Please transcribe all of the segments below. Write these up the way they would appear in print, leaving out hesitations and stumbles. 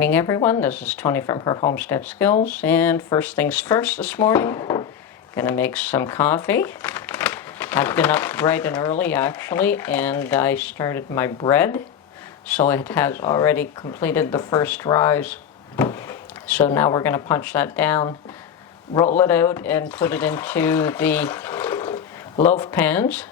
Morning, everyone. This is Tony from her Homestead Skills, and first things first this morning, gonna make some coffee. I've been up bright and early actually, and I started my bread, so it has already completed the first rise. So now we're gonna punch that down, roll it out, and put it into the loaf pans.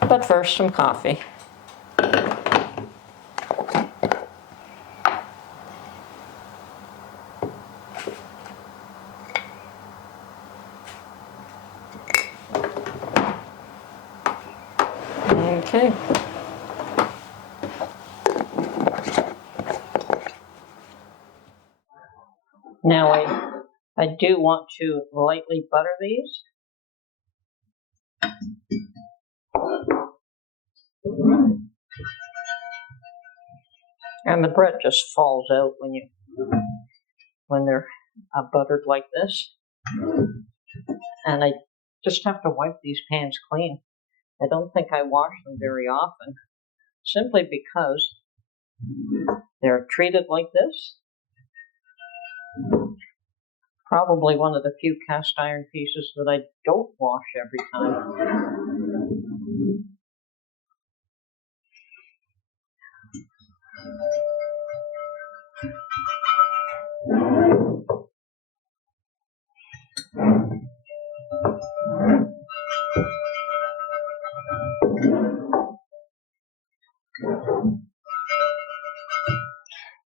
But first, some coffee. Okay. Now I do want to lightly butter these. And the bread just falls out when they're buttered like this. And I just have to wipe these pans clean. I don't think I wash them very often, simply because they're treated like this. Probably one of the few cast iron pieces that I don't wash every time.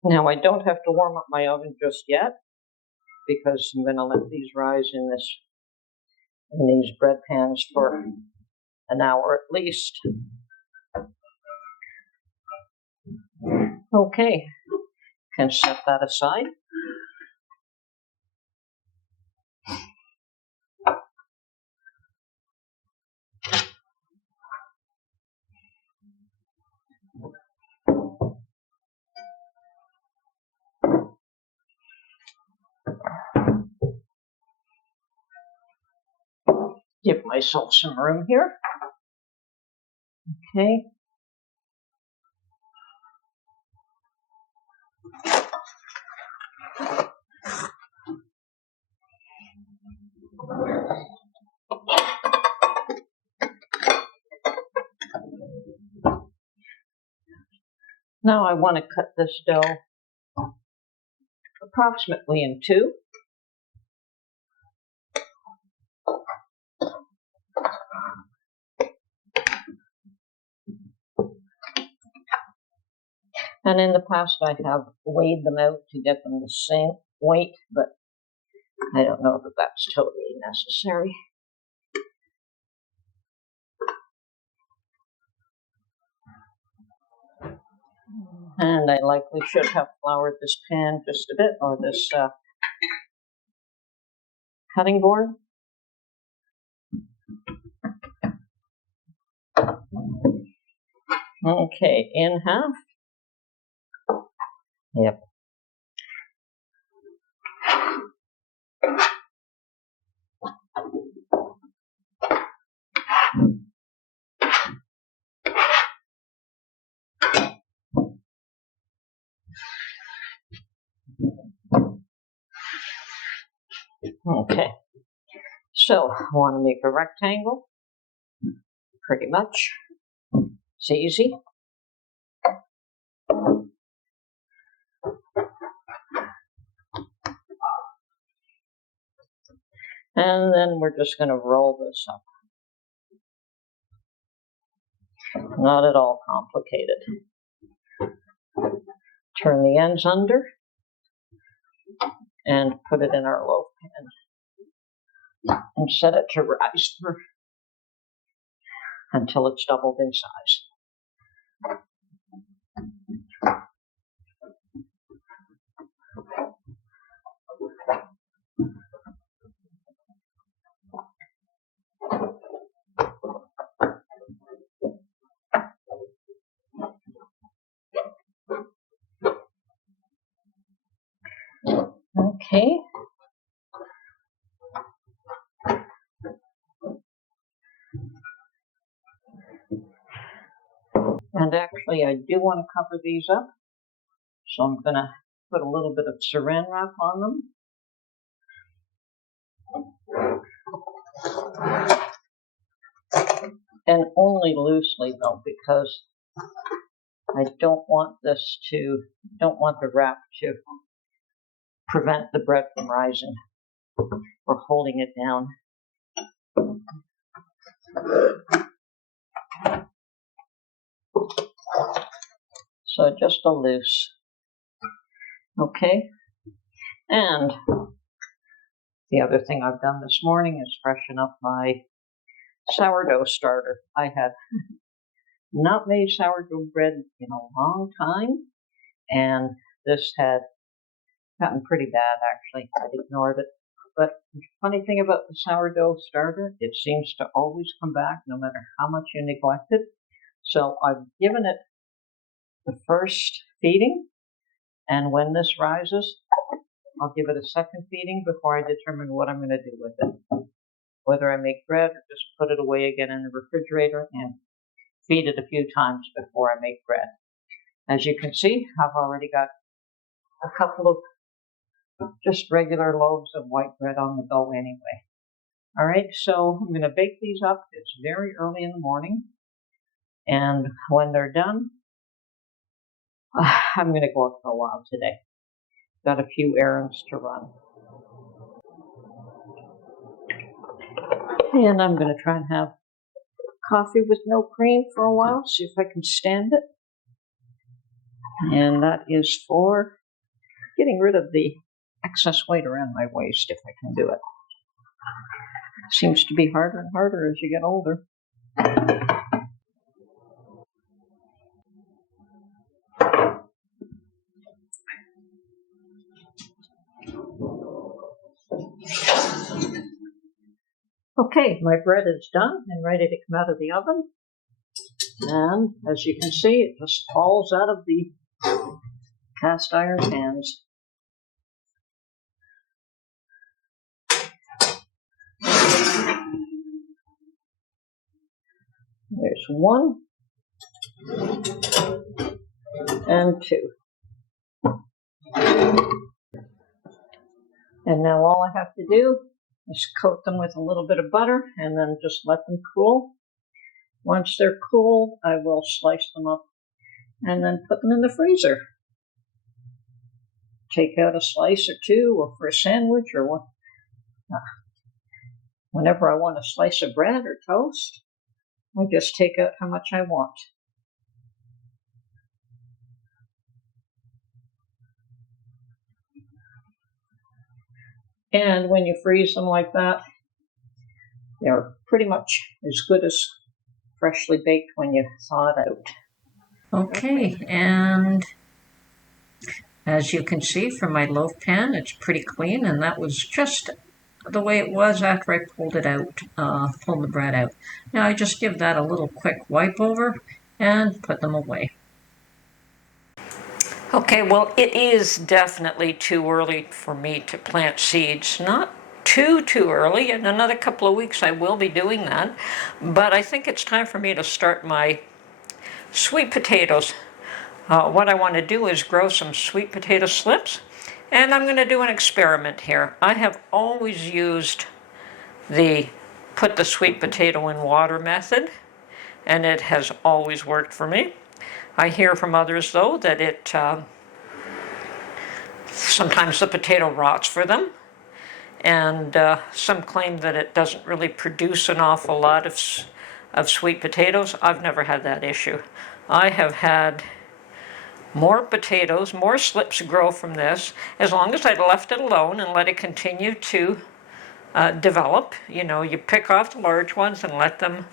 Now I don't have to warm up my oven just yet, because I'm going to let these rise in these bread pans for an hour at least. Okay, can set that aside. Give myself some room here. Okay. Now I want to cut this dough approximately in two. And in the past I have weighed them out to get them the same weight, but I don't know that that's totally necessary. And I likely should have floured this pan just a bit, or this cutting board. Okay, in half. Yep. Okay, so I want to make a rectangle, pretty much. It's easy. And then we're just going to roll this up. Not at all complicated. Turn the ends under and put it in our loaf pan. And set it to rise until it's doubled in size. Okay. And actually, I do want to cover these up So I'm going to put a little bit of saran wrap on them. And only loosely though, because I don't want the wrap to prevent the bread from rising or holding it down. So just a loose. Okay. And the other thing I've done this morning is freshen up my sourdough starter. I had not made sourdough bread in a long time, and this had gotten pretty bad actually. I'd ignored it. But the funny thing about the sourdough starter, it seems to always come back no matter how much you neglect it. So I've given it the first feeding, and when this rises, I'll give it a second feeding before I determine what I'm going to do with it. Whether I make bread or just put it away again in the refrigerator and feed it a few times before I make bread. As you can see, I've already got a couple of just regular loaves of white bread on the go anyway. All right, so I'm going to bake these up. It's very early in the morning. And when they're done, I'm going to go out for a while today. Got a few errands to run. And I'm going to try and have coffee with no cream for a while, see if I can stand it. And that is for getting rid of the excess weight around my waist, if I can do it. Seems to be harder and harder as you get older. Okay, my bread is done and ready to come out of the oven. And as you can see, it just falls out of the cast iron pans. There's one and two. And now all I have to do is coat them with a little bit of butter and then just let them cool. Once they're cool, I will slice them up and then put them in the freezer. Take out a slice or two, or for a sandwich, or whenever I want a slice of bread or toast, I just take out how much I want. And when you freeze them like that, they're pretty much as good as freshly baked when you thaw it out. Okay, and as you can see from my loaf pan, it's pretty clean, and that was just the way it was after I pulled it out, pulled the bread out. Now I just give that a little quick wipe over and put them away. Okay, well, it is definitely too early for me to plant seeds. Not too early. In another couple of weeks I will be doing that. But I think it's time for me to start my sweet potatoes. What I want to do is grow some sweet potato slips. And I'm going to do an experiment here. I have always used the put the sweet potato in water method, and it has always worked for me. I hear from others, though, that it sometimes the potato rots for them, and some claim that it doesn't really produce an awful lot of sweet potatoes. I've never had that issue. I have had more potatoes, more slips grow from this, as long as I'd left it alone and let it continue to develop. You know, you pick off the large ones and let them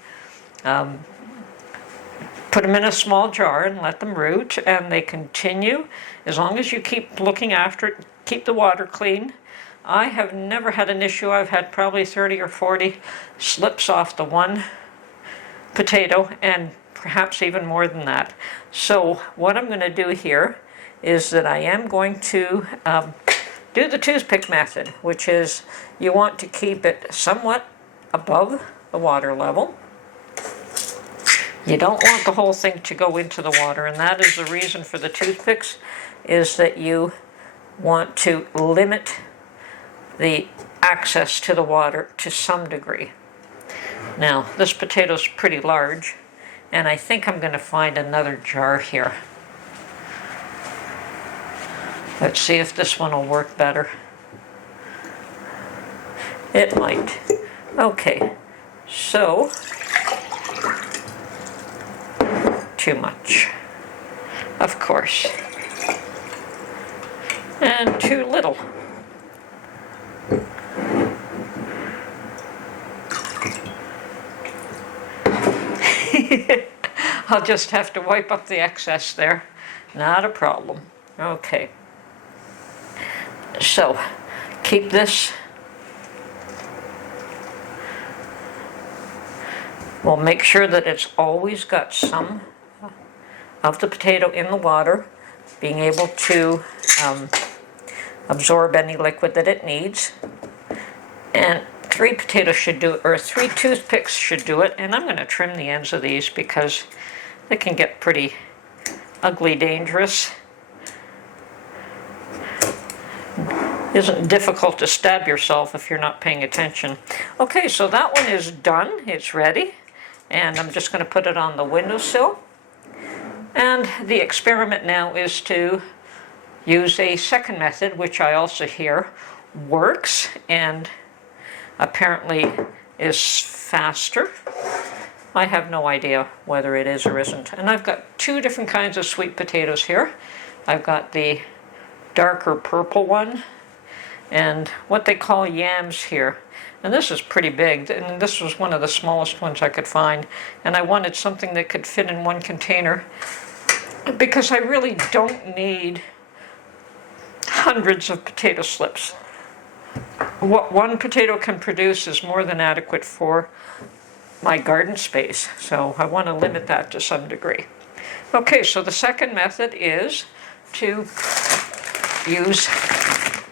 put them in a small jar and let them root, and they continue as long as you keep looking after it, keep the water clean. I have never had an issue. I've had probably 30 or 40 slips off the one potato, and perhaps even more than that. So what I'm going to do here is that I am going to do the toothpick method, which is you want to keep it somewhat above the water level. You don't want the whole thing to go into the water, and that is the reason for the toothpicks, is that you want to limit the access to the water to some degree. Now, this potato's pretty large, and I think I'm going to find another jar here. Let's see if this one will work better. It might. Okay, so too much, of course, and too little. I'll just have to wipe up the excess there. Not a problem. Okay. So, keep this. We'll make sure that it's always got some of the potato in the water, being able to absorb any liquid that it needs. And 3 potatoes should do it, or 3 toothpicks should do it. And I'm going to trim the ends of these because they can get pretty ugly, dangerous. Isn't difficult to stab yourself if you're not paying attention. Okay, so that one is done. It's ready. And I'm just going to put it on the windowsill. And the experiment now is to use a second method, which I also hear works and apparently is faster. I have no idea whether it is or isn't. And I've got 2 different kinds of sweet potatoes here. I've got the darker purple one and what they call yams here. And this is pretty big, and this was one of the smallest ones I could find. And I wanted something that could fit in one container because I really don't need hundreds of potato slips. What one potato can produce is more than adequate for my garden space, so I want to limit that to some degree. Okay, so the second method is to use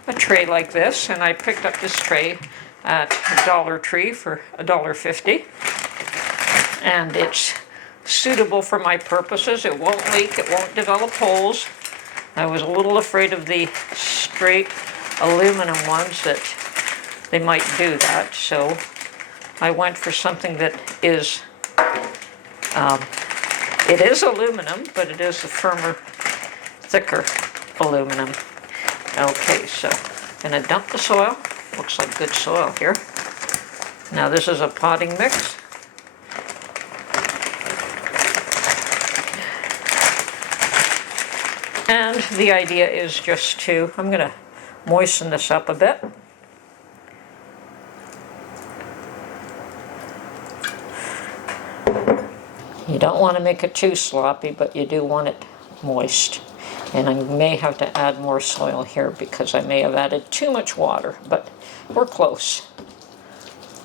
a tray like this, and I picked up this tray at Dollar Tree for $1.50, and it's suitable for my purposes. It won't leak, it won't develop holes. I was a little afraid of the straight aluminum ones that they might do that, so I went for something that is, it is aluminum, but it is a firmer, thicker aluminum. Okay, so I'm going to dump the soil. Looks like good soil here. Now this is a potting mix. And the idea is just to, I'm going to moisten this up a bit. You don't want to make it too sloppy, but you do want it moist. And I may have to add more soil here because I may have added too much water, but we're close.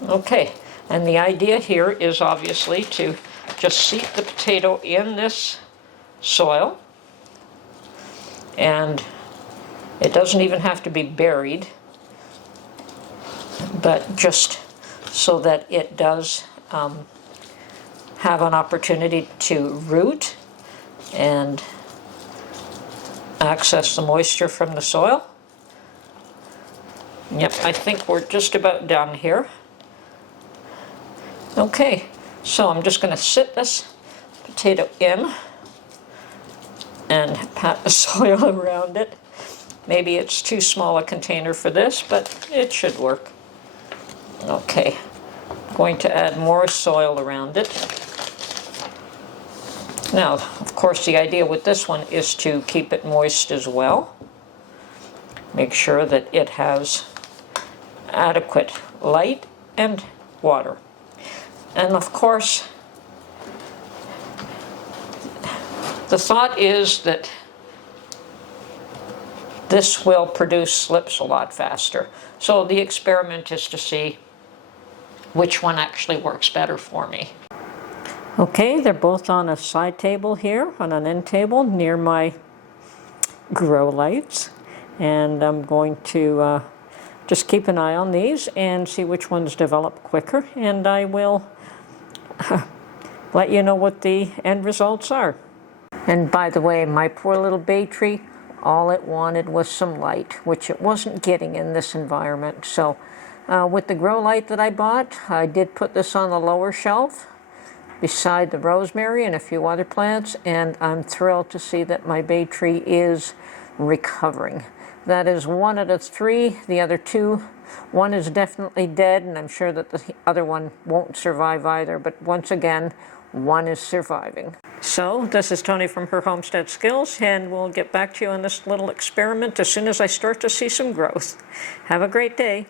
Okay, and the idea here is obviously to just seep the potato in this soil. And it doesn't even have to be buried, but just so that it does have an opportunity to root and access the moisture from the soil. Yep, I think we're just about done here. Okay, so I'm just going to sit this potato in and pat the soil around it. Maybe it's too small a container for this, but it should work. Okay, I'm going to add more soil around it. Now, of course, the idea with this one is to keep it moist as well. Make sure that it has adequate light and water. And of course, the thought is that this will produce slips a lot faster. So the experiment is to see which one actually works better for me. Okay, they're both on a side table here, on an end table near my grow lights. And I'm going to just keep an eye on these and see which ones develop quicker. And I will let you know what the end results are. And by the way, my poor little bay tree, all it wanted was some light, which it wasn't getting in this environment. So with the grow light that I bought, I did put this on the lower shelf beside the rosemary and a few other plants, and I'm thrilled to see that my bay tree is recovering. That is one out of three. The other two, one is definitely dead, and I'm sure that the other one won't survive either, but once again, one is surviving. So this is Tony from Her Homestead Skills, and we'll get back to you on this little experiment as soon as I start to see some growth. Have a great day.